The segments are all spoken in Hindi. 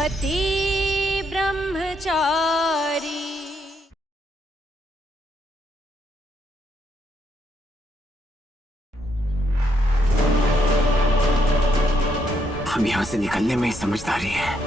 पति ब्रह्मचारी। हम यहां से निकलने में ही समझदारी है।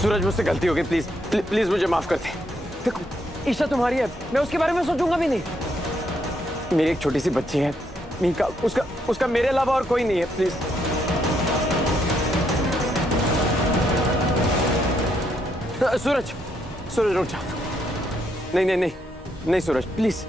सूरज, मुझसे गलती हो गई, प्लीज प्लीज मुझे माफ कर दे। देखो, ईशा तुम्हारी है, मैं उसके बारे में सोचूंगा भी नहीं। मेरी एक छोटी सी बच्ची है मीका, उसका मेरे अलावा और कोई नहीं है, प्लीज। सूरज, सूरज रुक जा। नहीं नहीं नहीं नहीं सूरज, प्लीज।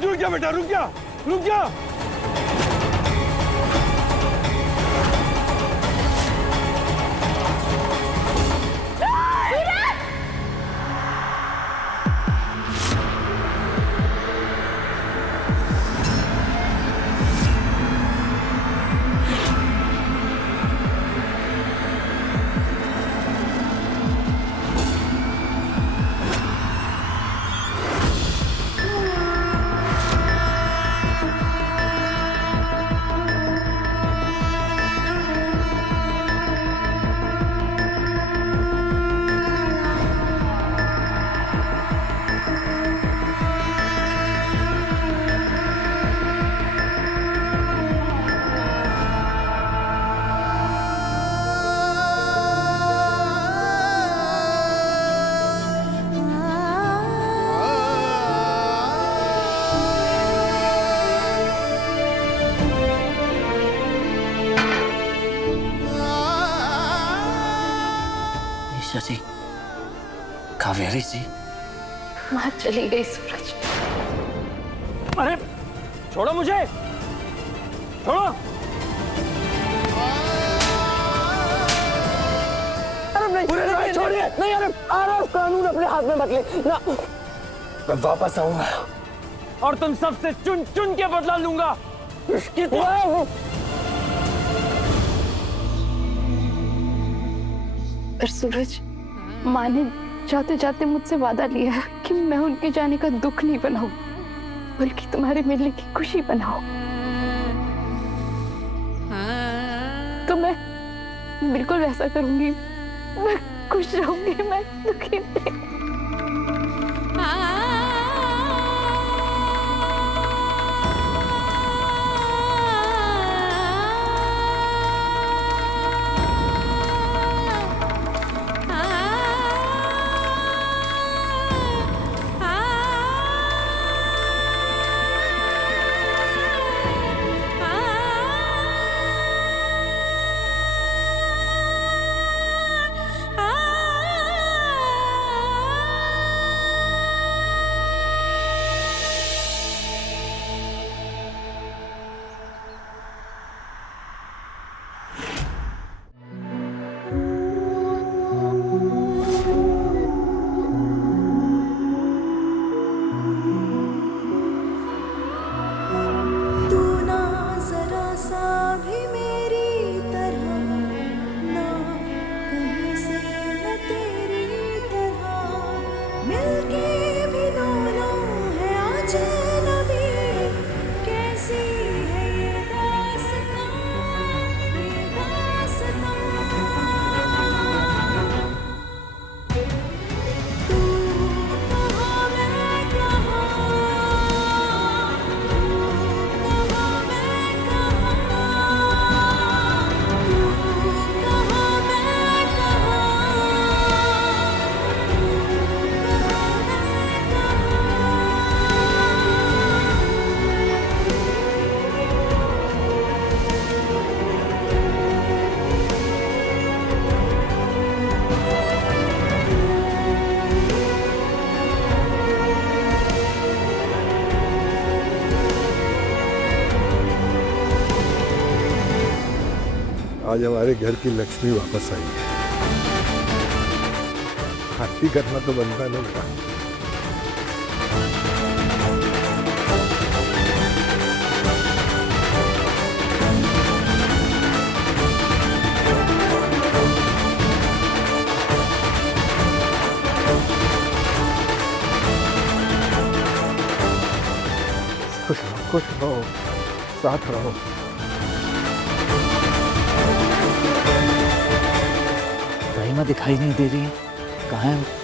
रुक जा बेटा, रुक जा, रुक जा। जी, कावेरी जी वहां चली गई सूरज। अरे छोड़ो मुझे, छोड़ो। अरे नहीं, छोड़िए। नहीं, अरे कानून अपने हाथ में मत ले ना। मैं वापस आऊंगा और तुम सबसे चुन चुन के बदला लूंगा। पर सूरज, माँ ने जाते जाते मुझसे वादा लिया है कि मैं उनके जाने का दुख नहीं बनाऊं, बल्कि तुम्हारे मिलने की खुशी बनाऊं। तो मैं बिल्कुल वैसा करूंगी। मैं खुश रहूंगी, मैं दुखी नहीं। आज हमारे घर की लक्ष्मी वापस आई है। आरती करना तो बनता है ना बेटा। खुश रहो, साथ रहो। महिमा दिखाई नहीं दे रही है, कहाँ है वो?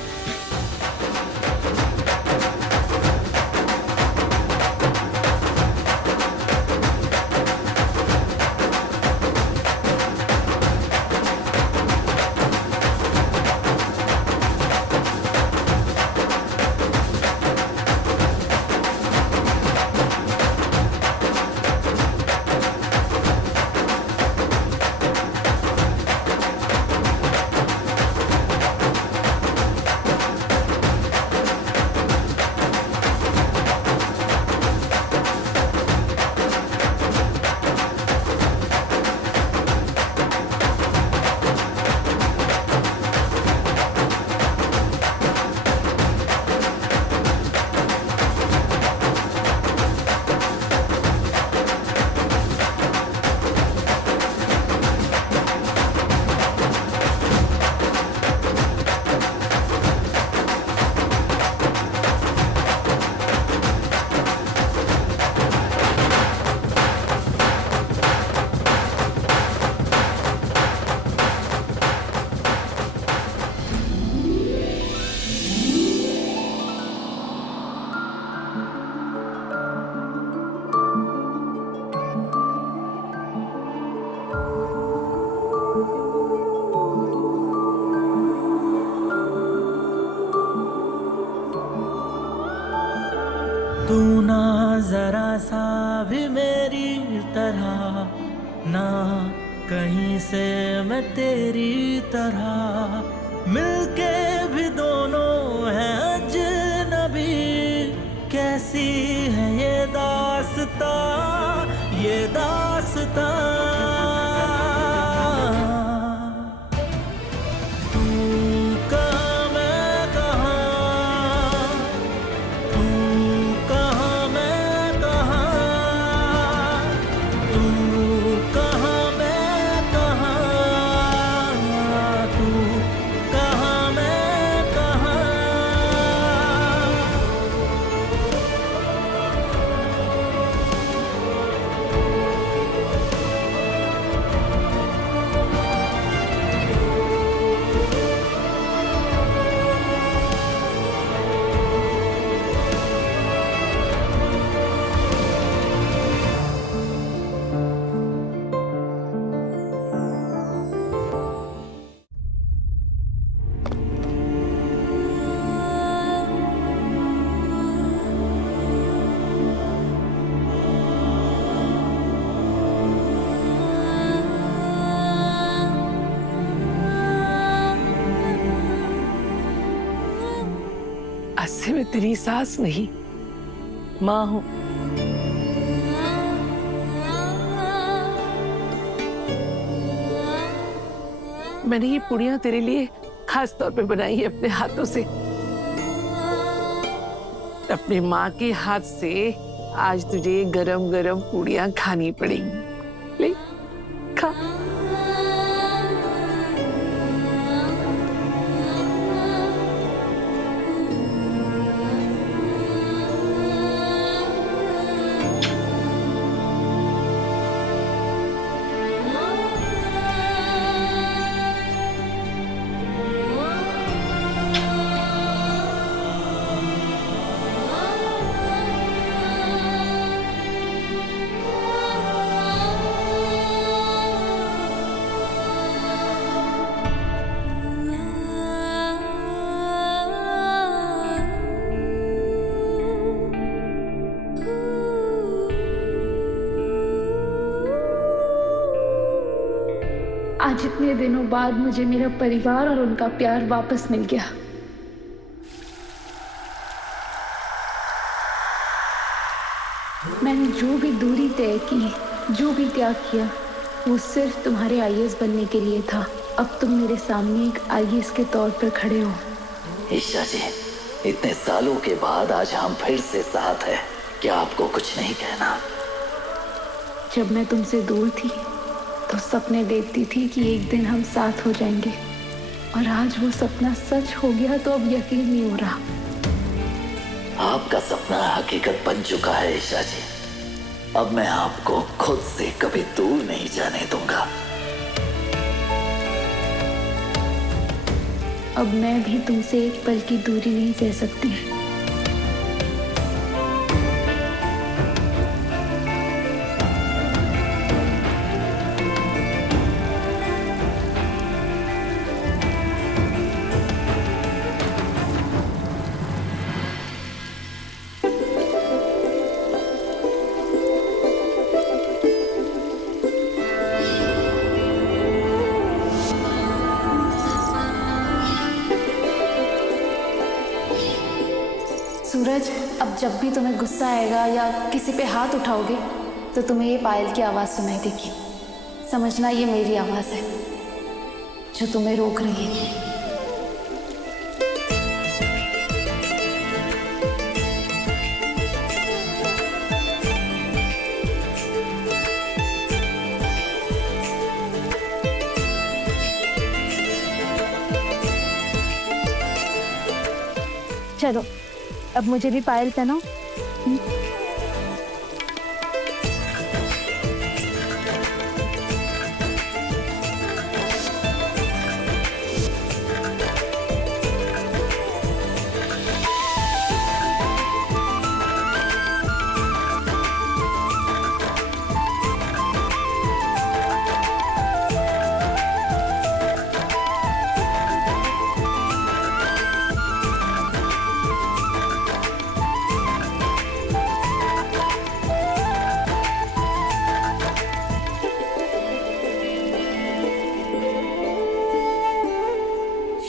तू ना जरा सा भी मेरी तरह, ना कहीं से मैं तेरी तरह, मिलके भी दोनों हैं अजनबी। कैसी है ये दास्तां, ये दास्तां। आज से मैं तेरी सास नहीं, माँ हूं। मैंने ये पूड़ियां तेरे लिए खास तौर पे बनाई है अपने हाथों से। अपनी माँ के हाथ से आज तुझे गरम गरम पूड़ियां खानी पड़ेंगी। ले खा। आज इतने दिनों बाद मुझे मेरा परिवार और उनका प्यार वापस मिल गया। मैंने जो भी दूरी तय की, जो भी त्याग किया, वो सिर्फ तुम्हारे आईएएस बनने के लिए था। अब तुम मेरे सामने एक आईएएस के तौर पर खड़े हो। ईशा जी, इतने सालों के बाद आज हम फिर से साथ हैं। क्या आपको कुछ नहीं कहना? जब मैं तुमसे दूर थी तो सपने देखती थी कि एक दिन हम साथ हो जाएंगे, और आज वो सपना सच हो गया तो अब यकीन नहीं हो रहा। आपका सपना हकीकत बन चुका है ईशा जी। अब मैं आपको खुद से कभी दूर नहीं जाने दूंगा। अब मैं भी तुमसे एक पल की दूरी नहीं सह सकती। सूरज, अब जब भी तुम्हें गुस्सा आएगा या किसी पे हाथ उठाओगे तो तुम्हें ये पायल की आवाज़ सुनाई देगी। समझना ये मेरी आवाज़ है जो तुम्हें रोक रही है। चलो अब मुझे भी पायल पहनाओ।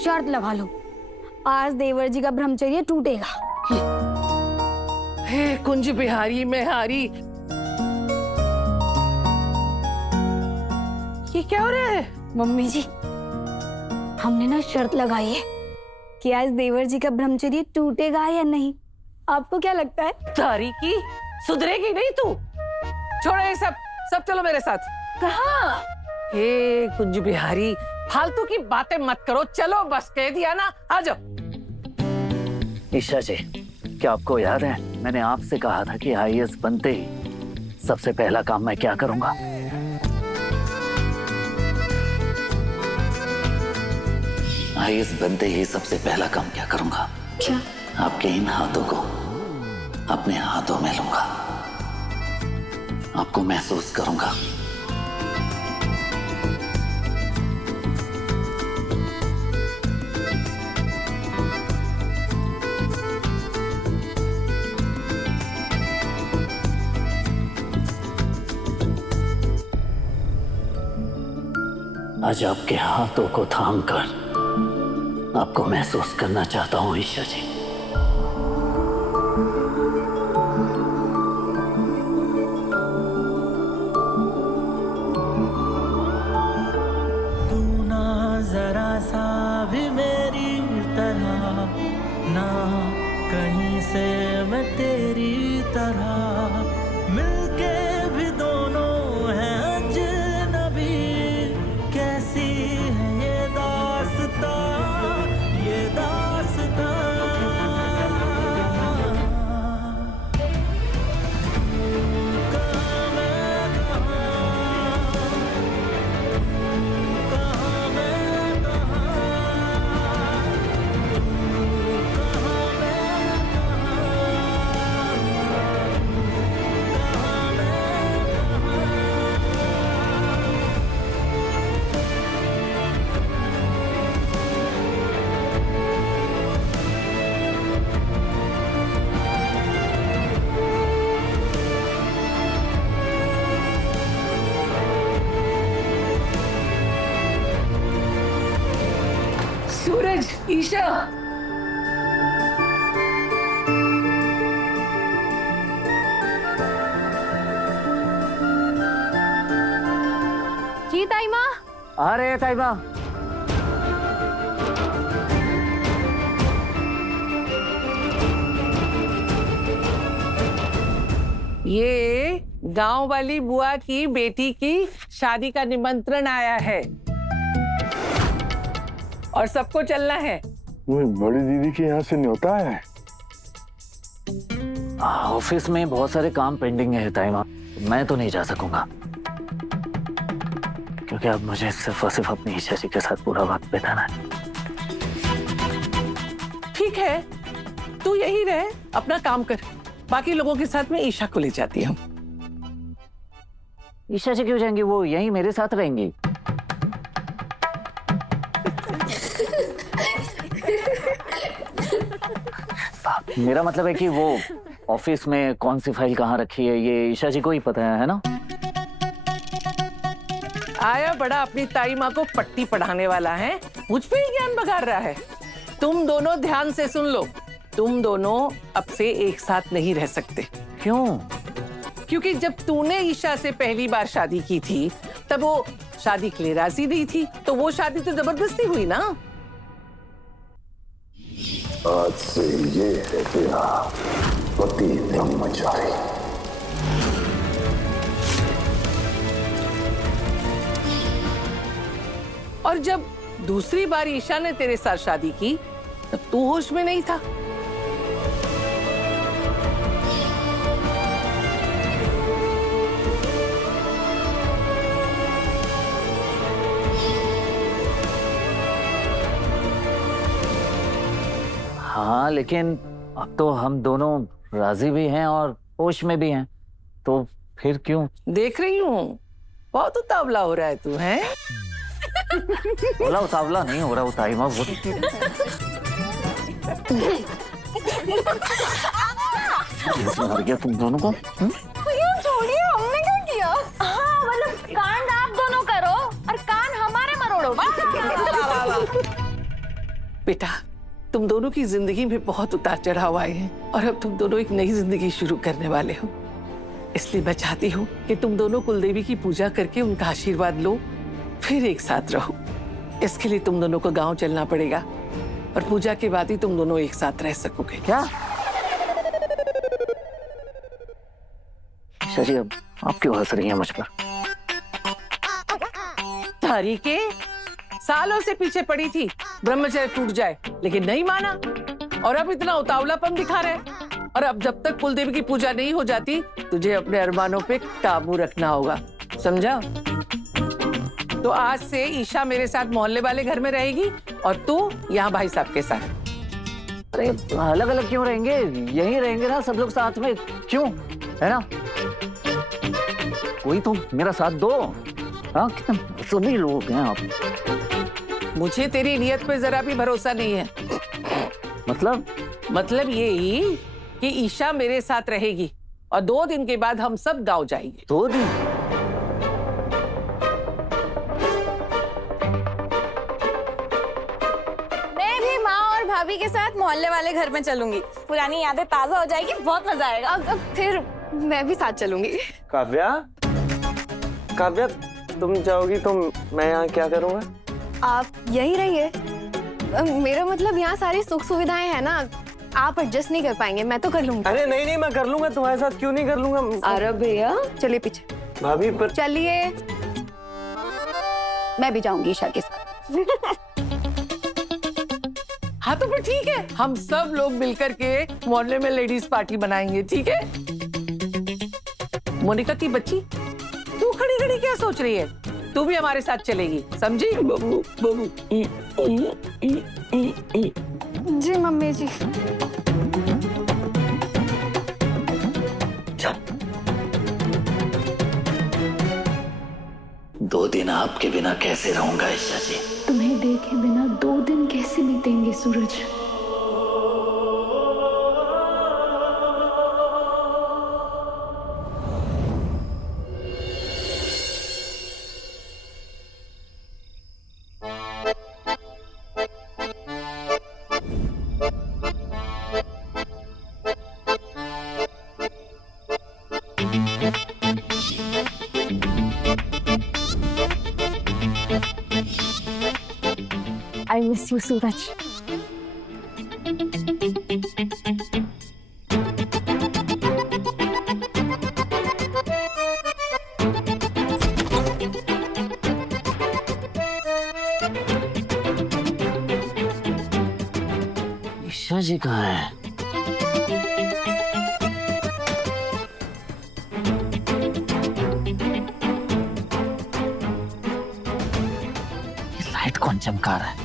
शर्त लगा लो, आज देवर जी का ब्रह्मचर्य टूटेगा। हे कुंज बिहारी मेहारी, ये क्या हो रहा है? मम्मी जी, हमने ना शर्त लगाई है कि आज देवर जी का ब्रह्मचर्य टूटेगा या नहीं। आपको क्या लगता है? तारी की सुधरेगी नहीं तू। छोड़ो ये सब, सब चलो मेरे साथ। कहाँ? हे कुंज बिहारी, फालतू की बातें मत करो, चलो बस, कह दिया ना, आ जाओ। ईशा जी, क्या आपको याद है मैंने आपसे कहा था कि आईएएस बनते ही सबसे पहला काम मैं क्या करूंगा? आईएएस बनते ही सबसे पहला काम क्या करूंगा? क्या? आपके इन हाथों को अपने हाथों में लूंगा, आपको महसूस करूंगा। आज आपके हाथों को थामकर आपको महसूस करना चाहता हूं ईशा जी। तू ना जरा सा भी मेरी तरह, ना कहीं से मैं तेरी तरह, मिलके भी दोनों हैं अजनबी। कैसी है ये दास्तां, ये दास्तां। कहाँ मैं कहाँ मैं सूरज, ईशा, जी ताई माँ। अरे ताइबा, ये गांव वाली बुआ की बेटी की शादी का निमंत्रण आया है और सबको चलना है। बड़ी दीदी के यहाँ से न्योता है। ऑफिस में बहुत सारे काम पेंडिंग है ताइमा, मैं तो नहीं जा सकूंगा क्योंकि अब मुझे सिर्फ और सिर्फ अपनी ईशा जी के साथ पूरा वक्त बिताना है। ठीक है, तू यही रह, अपना काम कर, बाकी लोगों के साथ में ईशा को ले जाती हूँ। ईशा जी क्यों जाएंगी, वो यहीं मेरे साथ रहेंगी। मेरा मतलब है कि वो ऑफिस में कौन सी फाइल कहाँ रखी है ये ईशा जी को ही पता है ना। आया बड़ा अपनी ताई माँ को पट्टी पढ़ाने वाला है, मुझ पे ही ज्ञान बघाड़ रहा है। तुम दोनों ध्यान से सुन लो, तुम दोनों अब से एक साथ नहीं रह सकते। क्यों? क्योंकि जब तूने ईशा से पहली बार शादी की थी तब वो शादी के लिए राजी नहीं थी, तो वो शादी तो जबरदस्ती हुई ना। आज से ये है तेरा पति ब्रह्मचारी। और जब दूसरी बार ईशा ने तेरे साथ शादी की तब तू होश में नहीं था। हाँ, लेकिन अब तो हम दोनों राजी भी हैं और होश में भी हैं, तो फिर क्यों? देख रही हूँ बहुत उतावला हो रहा है तू, हैं? बोला उतावला नहीं हो रहा, उताइमा वो मर गया तुम दोनों को। छोड़िए, हमने क्या किया? हाँ, मतलब कांड आप दोनों करो और कान हमारे मरोड़ो। बेटा, तुम दोनों की जिंदगी में बहुत उतार चढ़ाव आए हैं और अब तुम दोनों एक नई जिंदगी शुरू करने वाले हो। इसलिए मैं चाहती हूँ कि तुम दोनों कुलदेवी की पूजा करके उनका आशीर्वाद लो, फिर एक साथ रहो। इसके लिए तुम दोनों को गांव चलना पड़ेगा और पूजा के बाद ही तुम दोनों एक साथ रह सकोगे। क्या शरी, अब आप क्यों हंस रही हैं मुझ पर? तारीके सालों से पीछे पड़ी थी ब्रह्मचर्य टूट जाए, लेकिन नहीं माना और अब इतना उतावलापन दिखा रहे। और अब जब तक कुलदेवी की पूजा नहीं हो जाती तुझे अपने अरमानों पे काबू रखना होगा, समझा? तो आज से ईशा मेरे साथ मोहल्ले वाले घर में रहेगी और तू यहाँ भाई साहब के साथ। अरे अलग अलग क्यों रहेंगे, यहीं रहेंगे ना सब लोग साथ में, क्यों, है ना? कोई तो मेरा साथ दो। हाँ, कितने सभी लोग हैं आप। मुझे तेरी नियत पे जरा भी भरोसा नहीं है। मतलब ये ही कि ईशा मेरे साथ रहेगी और 2 दिन के बाद हम सब गांव जाएंगे। 2 दिन? मैं भी माँ और भाभी के साथ मोहल्ले वाले घर में चलूंगी, पुरानी यादें ताजा हो जाएगी, बहुत मजा आएगा। अब फिर मैं भी साथ चलूंगी। काव्या, काव्या तुम जाओगी तो मैं यहाँ क्या करूँगा? आप यहीं रहिए। मेरा मतलब यहाँ सारी सुख सुविधाएं हैं ना, आप एडजस्ट नहीं कर पाएंगे, मैं तो कर लूंगी। अरे नहीं नहीं, मैं कर लूंगा, तुम्हारे साथ क्यों नहीं कर लूंगा? अरे भैया चलिए पीछे। भाभी पर चलिए, मैं भी जाऊंगी ईशा के साथ। हाँ तो फिर ठीक है, हम सब लोग मिलकर के मोहल्ले में लेडीज पार्टी बनाएंगे, ठीक है? मोनिका की बच्ची, तू खड़ी खड़ी क्या सोच रही है? तू भी हमारे साथ चलेगी, समझी? बबू बबू। जी मम्मी जी। चल। 2 दिन आपके बिना कैसे रहूंगा ईशा जी? तुम्हें देखे बिना 2 दिन कैसे बीतेंगे सूरज? मिस यू सूरज। ईशा जी कहाँ है? ये लाइट कौन चमका रहा है?